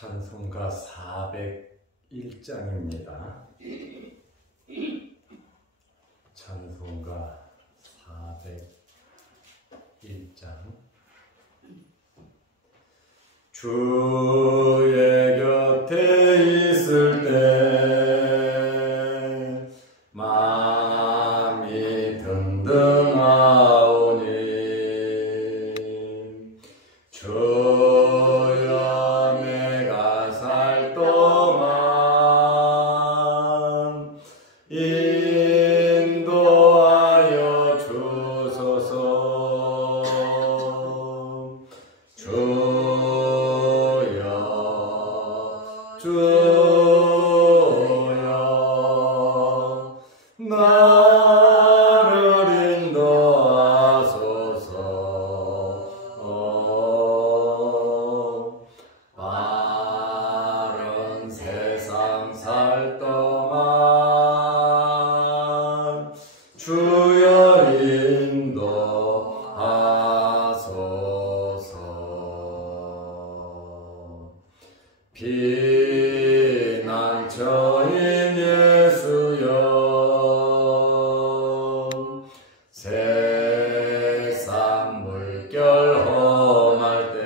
찬송가 401장입니다. 찬송가 401장. 주의 곁에 있을 때 마음이 든든하오니 주여 내가 살 동안 인도하여 주소서. 주여 나를 인도하소서. 바른 세상 살 동안 주여 인도하소서. 피난처인 예수여, 세상 물결 험할 때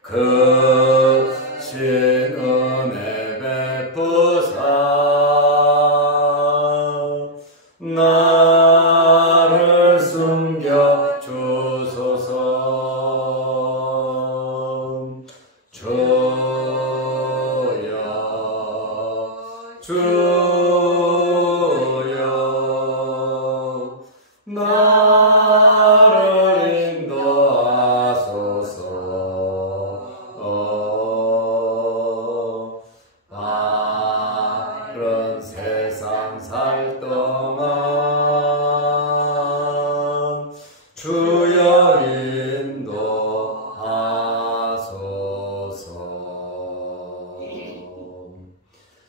크신 은혜 베푸사 나를 숨겨 주소서. 주여 나를 인도하소서. 바른 세상 살 동안 주여 인도하소서.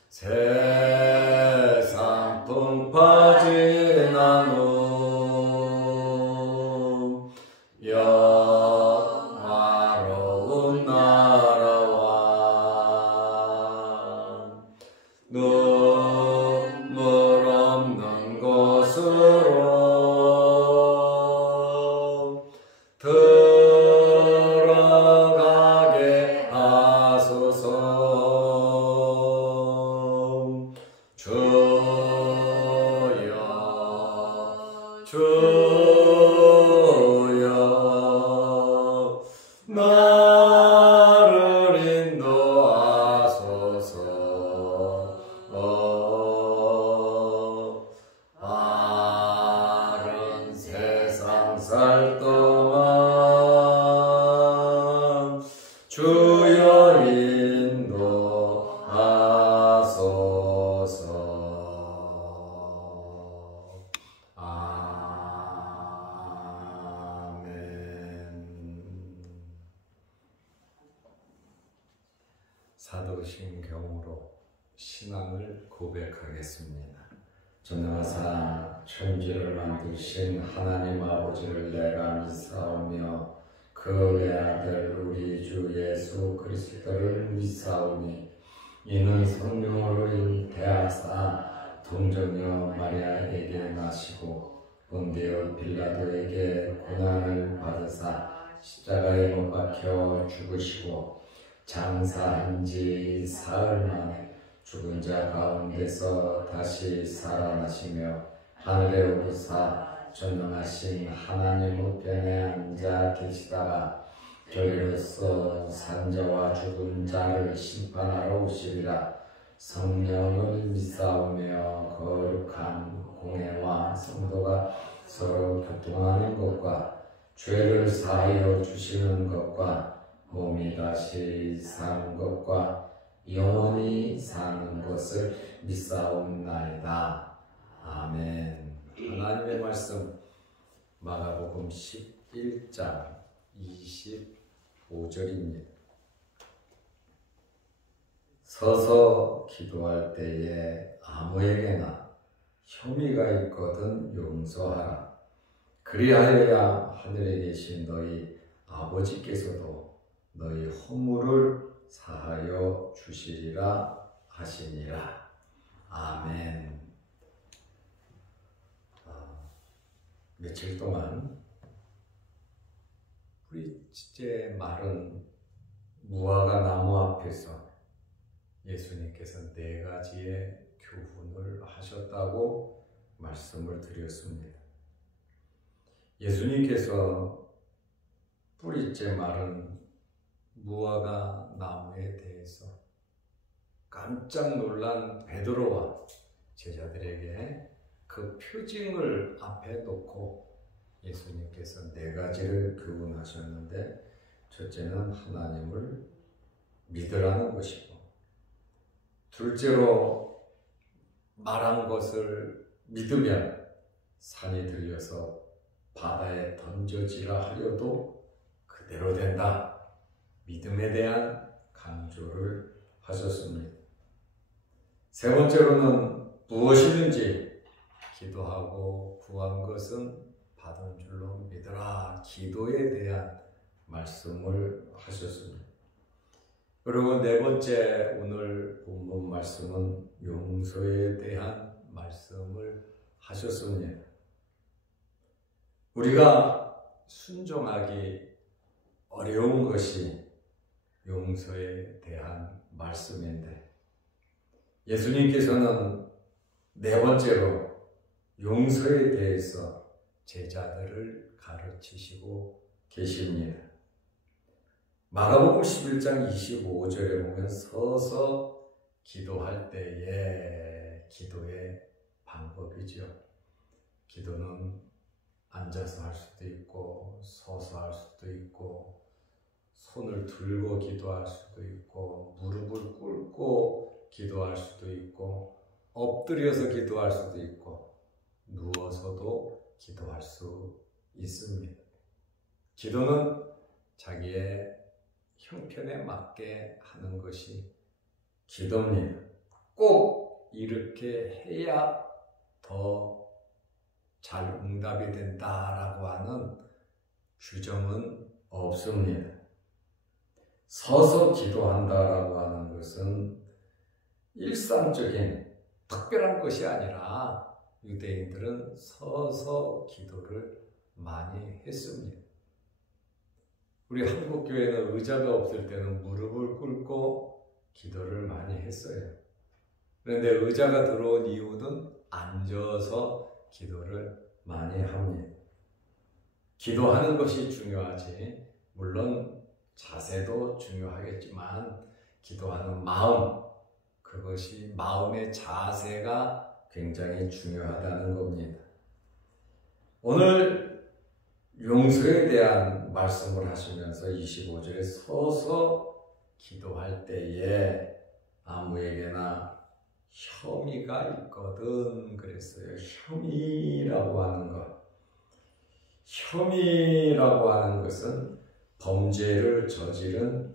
세상 풍파진 않음 영화로운 나라와 눈물 없는 곳으로 들어가게 하소서. 주여 나를 인도하소서. 바른 세상 살 동안 주여 인도하소서. 사도신경으로 신앙을 고백하겠습니다. 전능하사 천지를 만드신 하나님 아버지를 내가 믿사오며 그 외아들 우리 주 예수 그리스도를 믿사오니 이는 성령으로 잉태하사 동정녀 마리아에게 나시고 본디오 빌라도에게 고난을 받으사 십자가에 못 박혀 죽으시고 장사한 지 사흘 만에 죽은 자 가운데서 다시 살아나시며 하늘에 오르사 전능하신 하나님 우편에 앉아 계시다가 저희로서 산자와 죽은 자를 심판하러 오시리라. 성령을 믿사오며 거룩한 공회와 성도가 서로 교통하는 것과 죄를 사하여 주시는 것과 몸이 다시 사는 것과 영원히 사는 것을 믿사옵나이다. 아멘. 하나님의 말씀 마가복음 11장 25절입니다. 서서 기도할 때에 아무에게나 혐의가 있거든 용서하라. 그리하여야 하늘에 계신 너희 아버지께서도 너희 허물을 사하여 주시리라 하시니라. 아멘. 며칠 동안 뿌리째 마른 무화과 나무 앞에서 예수님께서 4가지의 교훈을 하셨다고 말씀을 드렸습니다. 예수님께서 뿌리째 마른 무화과 나무에 대해서 깜짝 놀란 베드로와 제자들에게 그 표징을 앞에 놓고 예수님께서 4가지를 교훈하셨는데, 첫째는 하나님을 믿으라는 것이고, 둘째로 말한 것을 믿으면 산이 들려서 바다에 던져지라 하려도 그대로 된다. 믿음에 대한 강조를 하셨습니다. 세 번째로는 무엇이든지 기도하고 구한 것은 받은 줄로 믿으라. 기도에 대한 말씀을 하셨습니다. 그리고 4번째 오늘 본문 말씀은 용서에 대한 말씀을 하셨습니다. 우리가 순종하기 어려운 것이 용서에 대한 말씀인데, 예수님께서는 4번째로 용서에 대해서 제자들을 가르치시고 계십니다. 마가복음 11장 25절에 보면 서서 기도할 때의 기도의 방법이죠. 기도는 앉아서 할 수도 있고, 서서 할 수도 있고, 손을 들고 기도할 수도 있고, 무릎을 꿇고 기도할 수도 있고, 엎드려서 기도할 수도 있고, 누워서도 기도할 수 있습니다. 기도는 자기의 형편에 맞게 하는 것이 기도입니다. 꼭 이렇게 해야 더 잘 응답이 된다라고 하는 규정은 없습니다. 서서 기도한다라고 하는 것은 일상적인 특별한 것이 아니라 유대인들은 서서 기도를 많이 했습니다. 우리 한국 교회는 의자가 없을 때는 무릎을 꿇고 기도를 많이 했어요. 그런데 의자가 들어온 이유는 앉아서 기도를 많이 합니다. 기도하는 것이 중요하지, 물론 자세도 중요하겠지만 기도하는 마음, 그것이 마음의 자세가 굉장히 중요하다는 겁니다. 오늘 용서에 대한 말씀을 하시면서 25절에 서서 기도할 때에 아무에게나 혐의가 있거든 그랬어요. 혐의라고 하는 것. 혐의라고 하는 것은 범죄를 저지른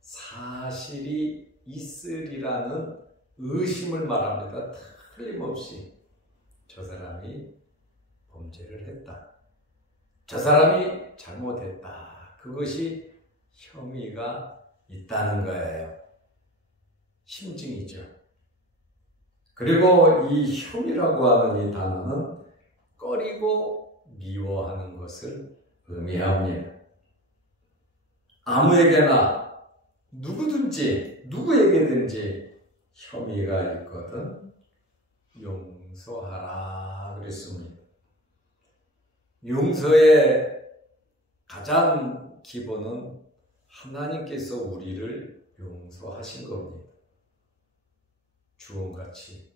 사실이 있으리라는 의심을 말합니다. 틀림없이 저 사람이 범죄를 했다, 저 사람이 잘못했다, 그것이 혐의가 있다는 거예요. 심증이죠. 그리고 이 혐의라고 하는 이 단어는 꺼리고 미워하는 것을 의미합니다. 아무에게나 누구든지 누구에게든지 혐의가 있거든 용서하라 그랬습니다. 용서의 가장 기본은 하나님께서 우리를 용서하신 겁니다. 주홍같이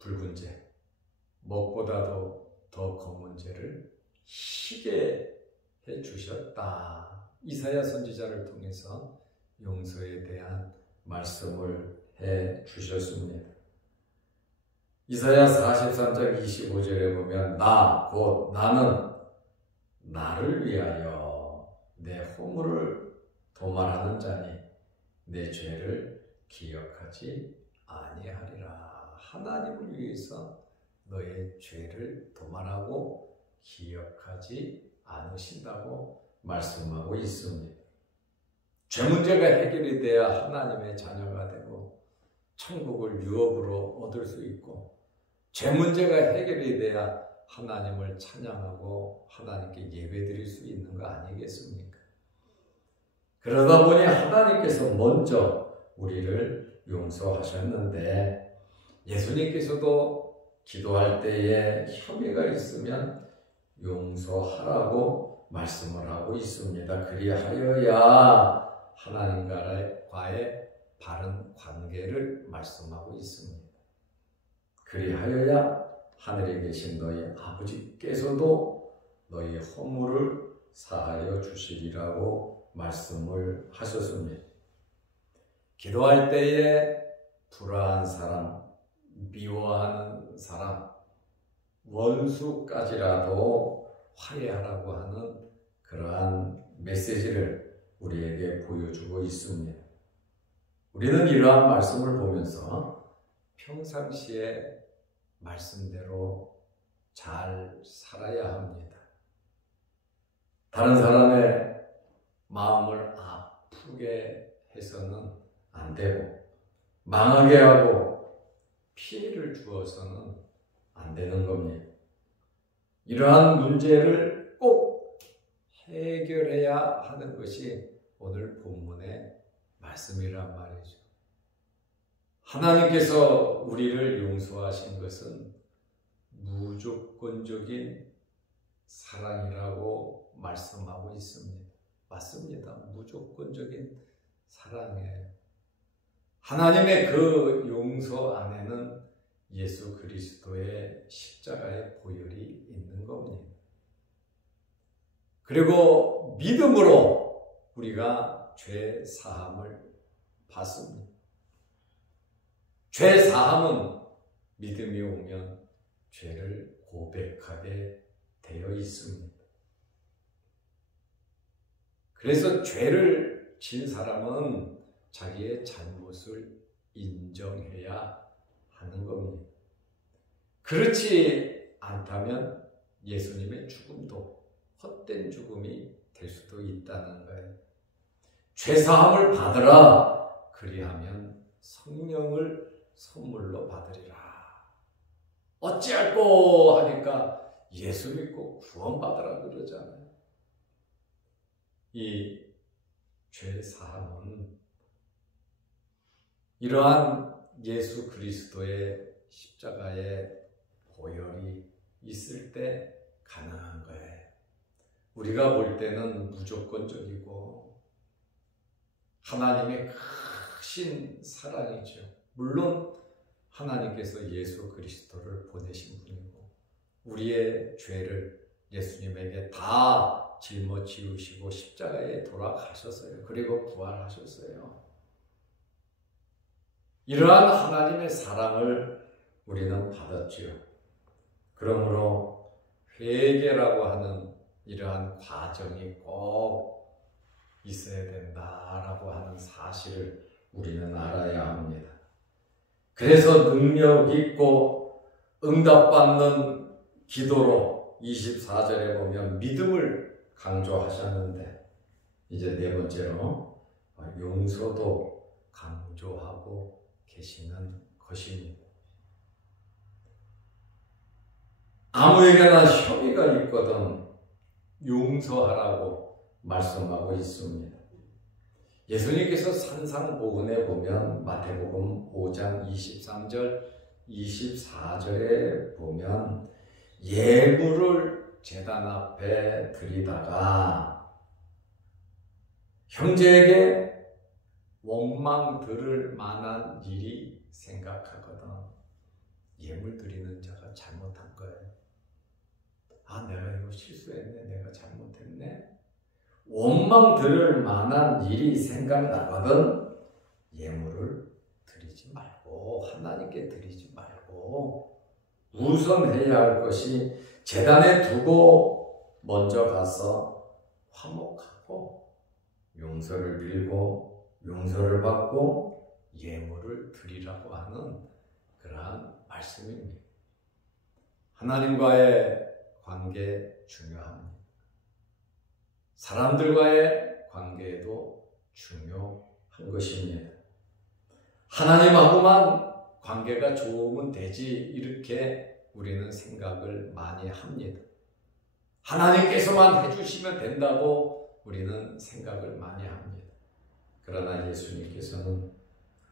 붉은 죄, 먹보다도 더 검은 죄를 희게 해주셨다. 이사야 선지자를 통해서 용서에 대한 말씀을 해주셨습니다. 이사야 43장 25절에 보면 곧 나는 나를 위하여 내 허물을 도말하는 자니 내 죄를 기억하지 아니하리라. 하나님을 위해서 너의 죄를 도말하고 기억하지 않으신다고 말씀하고 있습니다. 죄 문제가 해결이 돼야 하나님의 자녀가 되고 천국을 유업으로 얻을 수 있고, 죄 문제가 해결이 돼야 하나님을 찬양하고 하나님께 예배드릴 수 있는 거 아니겠습니까? 그러다 보니 하나님께서 먼저 우리를 용서하셨는데, 예수님께서도 기도할 때에 혐의가 있으면 용서하라고 말씀을 하고 있습니다. 그리하여야 하나님과의 바른 관계를 말씀하고 있습니다. 그리하여야 하늘에 계신 너희 아버지께서도 너희 허물을 사하여 주시리라고 말씀을 하셨습니다. 기도할 때에 불화한 사람, 미워하는 사람, 원수까지라도 화해하라고 하는 그러한 메시지를 우리에게 보여주고 있습니다. 우리는 이러한 말씀을 보면서 평상시에 말씀대로 잘 살아야 합니다. 다른 사람의 마음을 아프게 해서는 안 되고, 망하게 하고 피해를 주어서는 안 되는 겁니다. 이러한 문제를 꼭 해결해야 하는 것이 오늘 본문의 말씀이란 말이죠. 하나님께서 우리를 용서하신 것은 무조건적인 사랑이라고 말씀하고 있습니다. 맞습니다. 무조건적인 사랑이에요. 하나님의 그 용서 안에는 예수 그리스도의 십자가의 보혈이 있는 겁니다. 그리고 믿음으로 우리가 죄 사함을 받습니다. 죄 사함은 믿음이 오면 죄를 고백하게 되어 있습니다. 그래서 죄를 진 사람은 자기의 잘못을 인정해야 하는 겁니다. 그렇지 않다면 예수님의 죽음도 헛된 죽음이 될 수도 있다는 거예요. 죄사함을 받으라. 그리하면 성령을 선물로 받으리라. 어찌할꼬 하니까 예수 믿고 구원받으라 그러잖아요. 이 죄사함은 이러한 예수 그리스도의 십자가의 보혈이 있을 때 가능한 거예요. 우리가 볼 때는 무조건적이고 하나님의 크신 사랑이죠. 물론 하나님께서 예수 그리스도를 보내신 분이고 우리의 죄를 예수님에게 다 짊어지우시고 십자가에 돌아가셨어요. 그리고 부활하셨어요. 이러한 하나님의 사랑을 우리는 받았지요. 그러므로 회개라고 하는 이러한 과정이 꼭 있어야 된다라고 하는 사실을 우리는 알아야 합니다. 그래서 능력 있고 응답받는 기도로 24절에 보면 믿음을 강조하셨는데, 이제 네 번째로 용서도 강조하고 계시는 것입니다. 아무에게나 혐의가 있거든 용서하라고 말씀하고 있습니다. 예수님께서 산상보훈에 보면 마태복음 5장 23절 24절에 보면 예물을 제단 앞에 드리다가 형제에게 원망 들을 만한 일이 생각하거든 예물 드리는 자가 잘못한 거예요. 아, 내가 이거 실수했네, 내가 잘못했네. 원망 들을 만한 일이 생각나거든 예물을 드리지 말고, 하나님께 드리지 말고 우선 해야 할 것이 제단에 두고 먼저 가서 화목하고 용서를 빌고 용서를 받고 예물을 드리라고 하는 그러한 말씀입니다. 하나님과의 관계 중요합니다. 사람들과의 관계에도 중요한 것입니다. 하나님하고만 관계가 좋으면 되지 이렇게 우리는 생각을 많이 합니다. 하나님께서만 해주시면 된다고 우리는 생각을 많이 합니다. 그러나 예수님께서는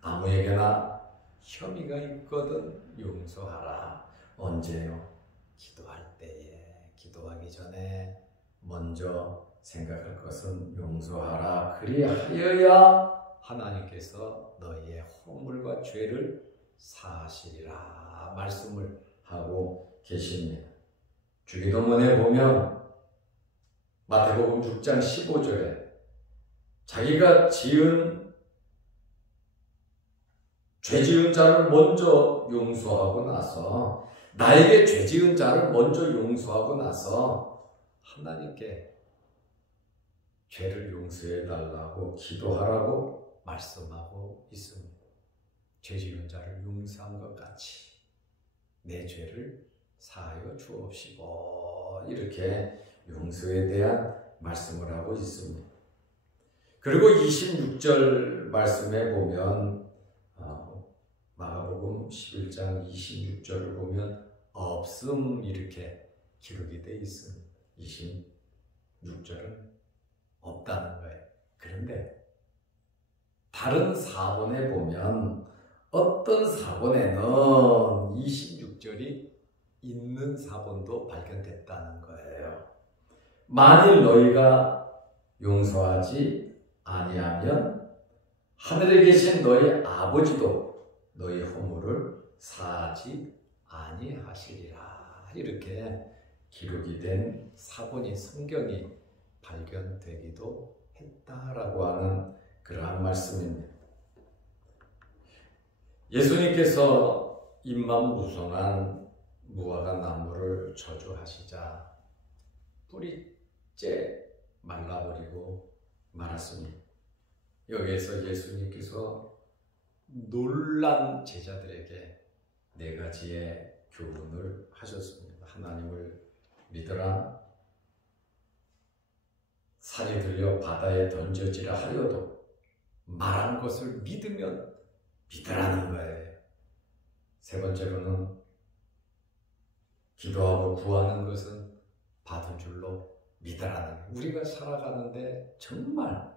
아무에게나 혐의가 있거든 용서하라. 언제요? 기도할 때에, 기도하기 전에 먼저 생각할 것은 용서하라. 그리하여야 하나님께서 너희의 허물과 죄를 사하시리라 말씀을 하고 계십니다. 주기도문에 보면 마태복음 6장 15절에 자기가 죄 지은 자를 먼저 용서하고 나서 나에게 죄 지은 자를 먼저 용서하고 나서 하나님께 죄를 용서해 달라고 기도하라고 말씀하고 있습니다. 죄 지은 자를 용서한 것 같이 내 죄를 사하여 주옵시고 이렇게 용서에 대한 말씀을 하고 있습니다. 그리고 26절 말씀에 보면 마가복음 11장 26절을 보면 없음 이렇게 기록이 되어 있습니다. 26절은 없다는 거예요. 그런데 다른 사본에 보면 어떤 사본에는 26절이 있는 사본도 발견됐다는 거예요. 만일 너희가 용서하지 아니하면 하늘에 계신 너희 아버지도 너희 허물을 사하지 아니하시리라. 이렇게 기록이 된 사본이 성경이 발견되기도 했다라고 하는 그러한 말씀입니다. 예수님께서 임만무성한 무화과 나무를 저주하시자 뿌리째 말라버리고 말았습니다. 여기에서 예수님께서 놀란 제자들에게 네 가지의 교훈을 하셨습니다. 하나님을 믿으라. 산이 들려 바다에 던져지라 하여도 말한 것을 믿으면 믿으라는 거예요. 세 번째로는 기도하고 구하는 것은 받은 줄로 믿으라는 거예요. 우리가 살아가는데 정말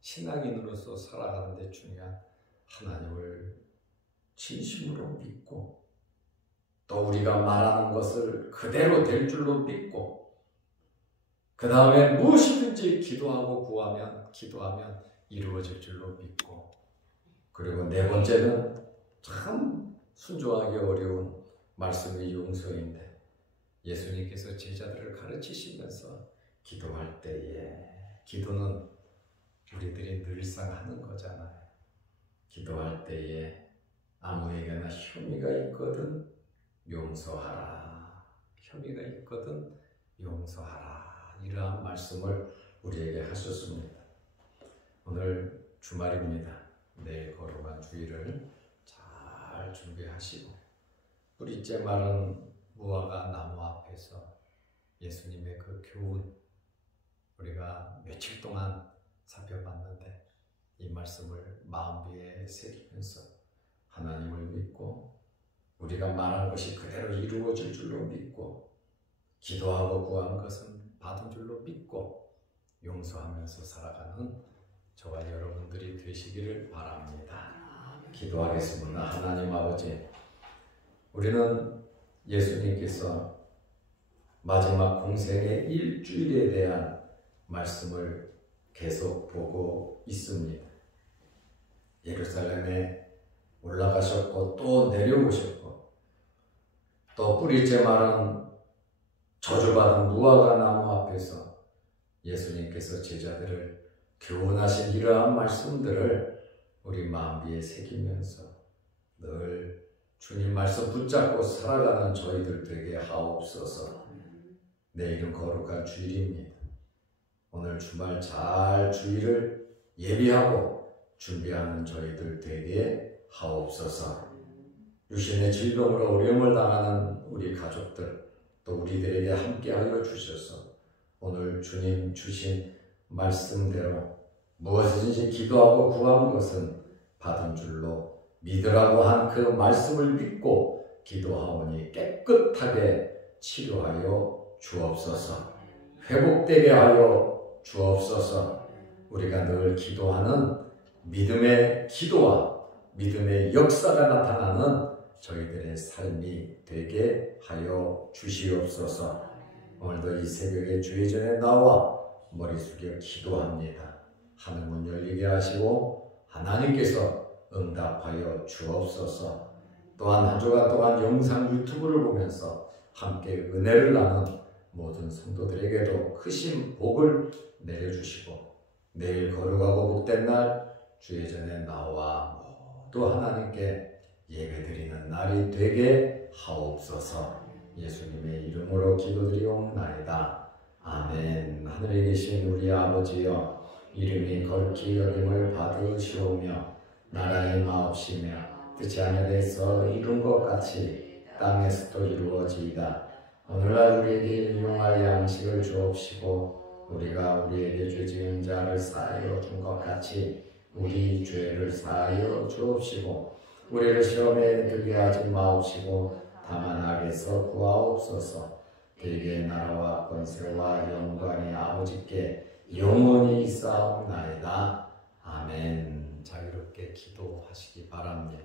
신앙인으로서 살아가는데 중요한 하나님을 진심으로 믿고 또 우리가 말하는 것을 그대로 될 줄로 믿고 그 다음에 무엇이든지 기도하고 기도하면 이루어질 줄로 믿고 그리고 네 번째는 참 순종하기 어려운 말씀이 용서인데 예수님께서 제자들을 가르치시면서 기도할 때에 기도는 우리들이 늘상 하는 거잖아요. 기도할 때에 아무에게나 혐의가 있거든 용서하라. 혐의가 있거든 용서하라. 이러한 말씀을 우리에게 하셨습니다. 오늘 주말입니다. 내일 거룩한 주일을 잘 준비하시고 뿌리째 마른 무화과 나무 앞에서 예수님의 그 교훈 우리가 며칠 동안 살펴봤는데 이 말씀을 마음비에 새기면서 하나님을 믿고 우리가 말한 것이 그대로 이루어질 줄로 믿고 기도하고 구한 것은 받은 줄로 믿고 용서하면서 살아가는 저와 여러분들이 되시기를 바랍니다. 기도하겠습니다. 하나님 아버지, 우리는 예수님께서 마지막 공생의 일주일에 대한 말씀을 계속 보고 있습니다. 예루살렘에 올라가셨고 또 내려오셨고 또 뿌리째 마른 저주받은 무화과 나무 앞에서 예수님께서 제자들을 교훈하신 이러한 말씀들을 우리 마음비에 새기면서 늘 주님 말씀 붙잡고 살아가는 저희들 되게 하옵소서. 내일은 거룩한 주일입니다. 오늘 주말 잘 주일을 예비하고 준비하는 저희들 되게 하옵소서. 유신의 질병으로 어려움을 당하는 우리 가족들 또 우리들에게 함께하여 주셔서 오늘 주님 주신 말씀대로 무엇이든지 기도하고 구하는 것은 받은 줄로 믿으라고 한 그 말씀을 믿고 기도하오니 깨끗하게 치료하여 주옵소서. 회복되게 하여 주옵소서. 우리가 늘 기도하는 믿음의 기도와 믿음의 역사가 나타나는 저희들의 삶이 되게 하여 주시옵소서. 오늘도 이 새벽에 주의 전에 나와 머리 숙여 기도합니다. 하늘문 열리게 하시고 하나님께서 응답하여 주옵소서. 또한 한 주간 동안 영상 유튜브를 보면서 함께 은혜를 나눈 모든 성도들에게도 크신 복을 내려주시고 내일 거룩하고 복된 날 주의 전에 나와 모두 하나님께 예배드리는 날이 되게 하옵소서. 예수님의 이름으로 기도드리옵나이다. 아멘. 하늘에 계신 우리 아버지여, 이름이 거룩히 여김을 받으시오며 나라의 마옵시며 뜻이 하늘에서 이룬 것 같이 땅에서도 이루어지이다. 오늘날 우리에게 일용할 양식을 주옵시고 우리가 우리에게 죄 지은 자를 사하여 준 것 같이 우리 죄를 사하여 주옵시고 우리를 시험에 들게 하지 마옵시고 다만 악에서 구하옵소서. 대개의 나라와 권세와 영광이 아버지께 영원히 있사옵나이다. 아멘. 자유롭게 기도하시기 바랍니다.